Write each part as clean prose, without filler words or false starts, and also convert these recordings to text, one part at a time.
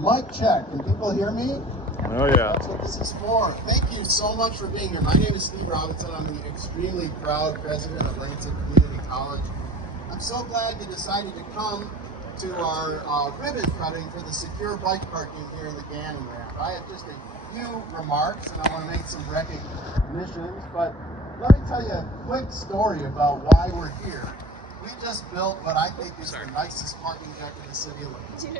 Mic check. Can people hear me? Oh yeah. That's what this is for. Thank you so much for being here. My name is Steve Robinson. I'm an extremely proud president of Lansing Community College. I'm so glad you decided to come to our ribbon cutting for the secure bike parking here in the Gannon ramp. I have just a few remarks and I want to make some recognitions, but let me tell you a quick story about why we're here. We just built what I think is the nicest parking deck in the city of Lansing.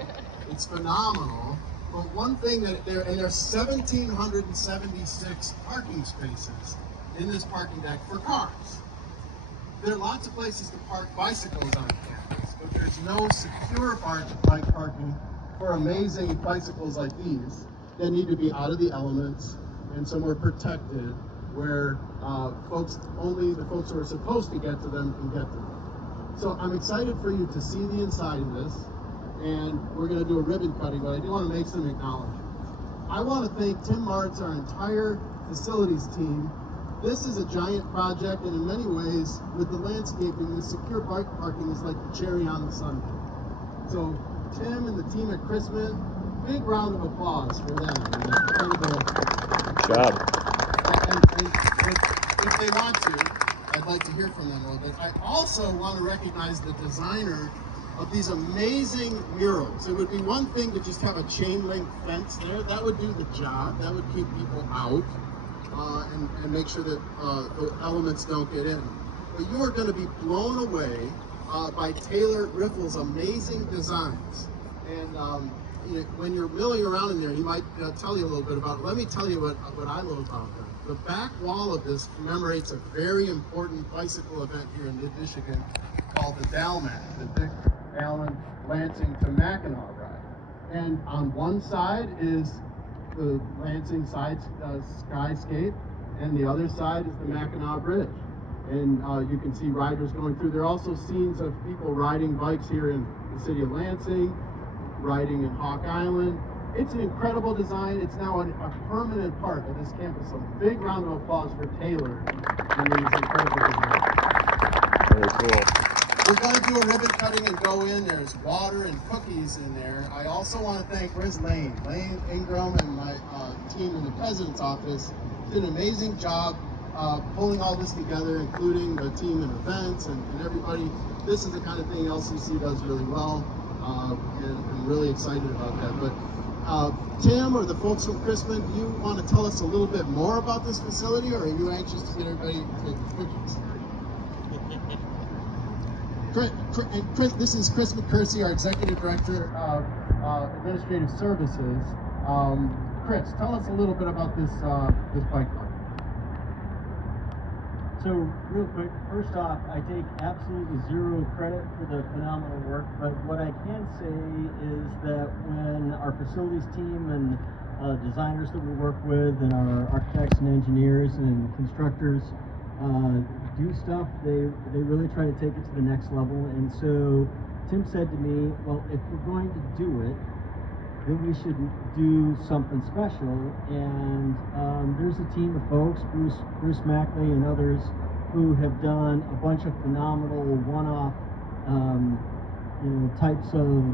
It's phenomenal, but one thing that there's 1,776 parking spaces in this parking deck for cars. There are lots of places to park bicycles on campus, but there's no secure bike parking for amazing bicycles like these that need to be out of the elements and somewhere protected where only the folks who are supposed to get to them can get to them. So I'm excited for you to see the inside of this, and we're going to do a ribbon cutting, but I do want to make some acknowledgments. I want to thank Tim Martz, our entire facilities team. This is a giant project, and in many ways, with the landscaping, the secure bike parking is like the cherry on the sundae. So Tim and the team at Chrisman, big round of applause for them. Incredible. Good job. And if they want to, I'd like to hear from them a little bit. I also want to recognize the designer of these amazing murals. It would be one thing to just have a chain link fence there. That would do the job. That would keep people out and make sure that the elements don't get in. But you are going to be blown away by Taylor Riffle's amazing designs. And when you're milling around in there, he might tell you a little bit about it. Let me tell you what I love about them. The back wall of this commemorates a very important bicycle event here in mid-Michigan called the DALMAC, the Dick Allen Lansing to Mackinac ride. And on one side is the Lansing skyscape, and the other side is the Mackinac Bridge. And you can see riders going through. There are also scenes of people riding bikes here in the city of Lansing, riding in Hawk Island. It's an incredible design. It's now a permanent part of this campus. So big round of applause for Taylor and these incredible designs. Very cool. We're going to do a ribbon cutting and go in. There's water and cookies in there. I also want to thank Lane Ingram and my team in the president's office. Did an amazing job pulling all this together, including the team in events and everybody. This is the kind of thing LCC does really well, and I'm really excited about that. But Tim or the folks from Chrisman, do you want to tell us a little bit more about this facility, or are you anxious to get everybody to take pictures? Chris, this is Chris McCursey, our Executive Director of Administrative Services. Chris, tell us a little bit about this bike park. So real quick, first off, I take absolutely zero credit for the phenomenal work, but what I can say is that when our facilities team and designers that we work with and our architects and engineers and constructors do stuff, they really try to take it to the next level. And so Tim said to me, well, if we're going to do it, then we should do something special. And there's a team of folks, Bruce Mackley and others, who have done a bunch of phenomenal one-off types of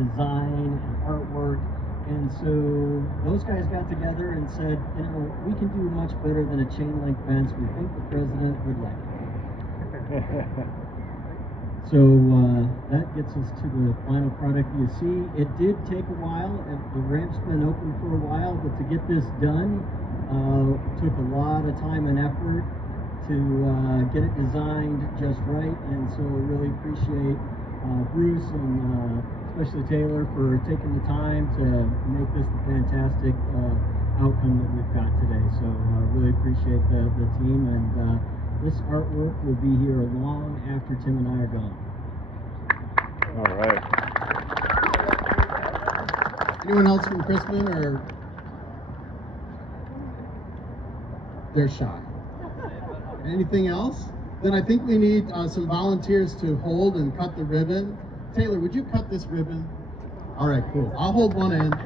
design and artwork. And so those guys got together and said, we can do much better than a chain link fence. We think the president would like it. So that gets us to the final product you see. It did take a while. The ramp's been open for a while, but to get this done took a lot of time and effort to get it designed just right. And so I really appreciate Bruce and especially Taylor for taking the time to make this the fantastic outcome that we've got today. So I really appreciate the team, and this artwork will be here long after Tim and I are gone. All right. Anyone else from Chrisman, or they're shy? Anything else? Then I think we need some volunteers to hold and cut the ribbon. Taylor, would you cut this ribbon? All right, cool. I'll hold one end.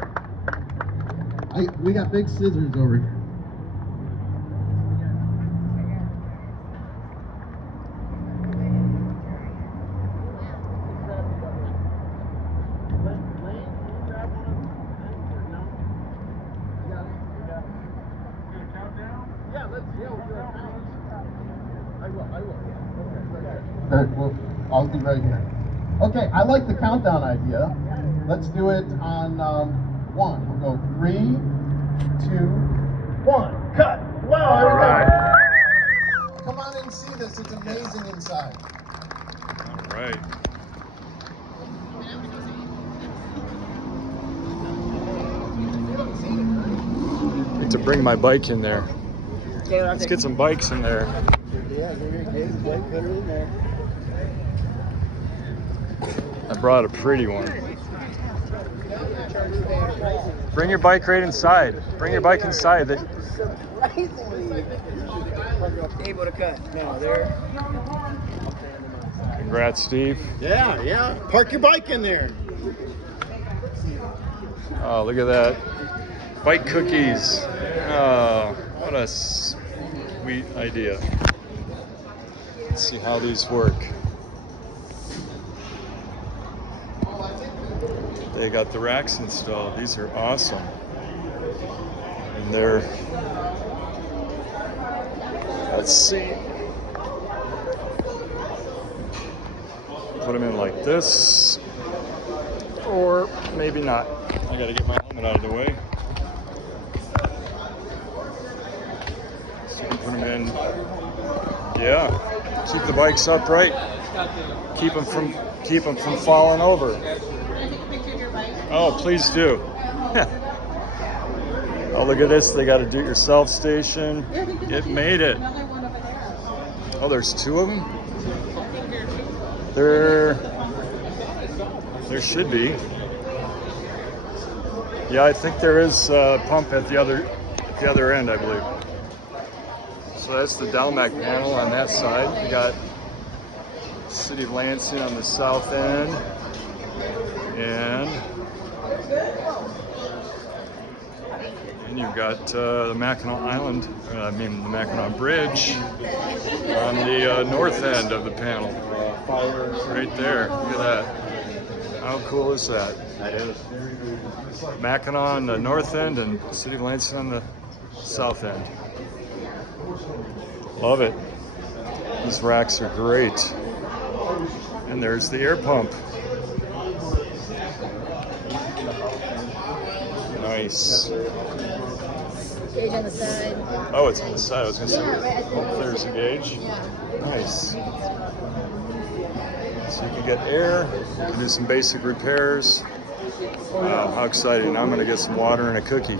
We got big scissors over here. Well, I'll be right here. Okay, I like the countdown idea. Let's do it on 1. We'll go 3, 2, 1. Cut! Wow, there we go. Come on in and see this. It's amazing inside. All right. I need to bring my bike in there. Let's get some bikes in there. Yeah, put it in there. I brought a pretty one. Bring your bike right inside. Bring your bike inside. Able to cut. No, there. Congrats, Steve. Yeah. Park your bike in there. Oh, look at that. Bike cookies. Oh, what a sweet idea. Let's see how these work. They got the racks installed. These are awesome. And they're, let's see. Put them in like this, or maybe not. I gotta get my helmet out of the way. So you can put them in, yeah. Keep the bikes upright. Keep them from falling over. Oh, please do. Oh, look at this. They got a do-it-yourself station. It made it. Oh, there's 2 of them? There should be. Yeah, I think there is a pump at the other end, I believe. So that's the Delmac panel on that side. We got City of Lansing on the south end. And you've got the Mackinac Island, the Mackinac Bridge on the north end of the panel. Right there. Look at that. How cool is that? That is. Mackinac on the north end and City of Lansing on the south end. Love it. These racks are great. And there's the air pump. Nice. Gauge on the side. Oh, it's on the side. I was going to say, Yeah, right. oh, there's a gauge. Yeah. Nice. So you can get air, you can do some basic repairs. Wow, how exciting. Now I'm going to get some water and a cookie.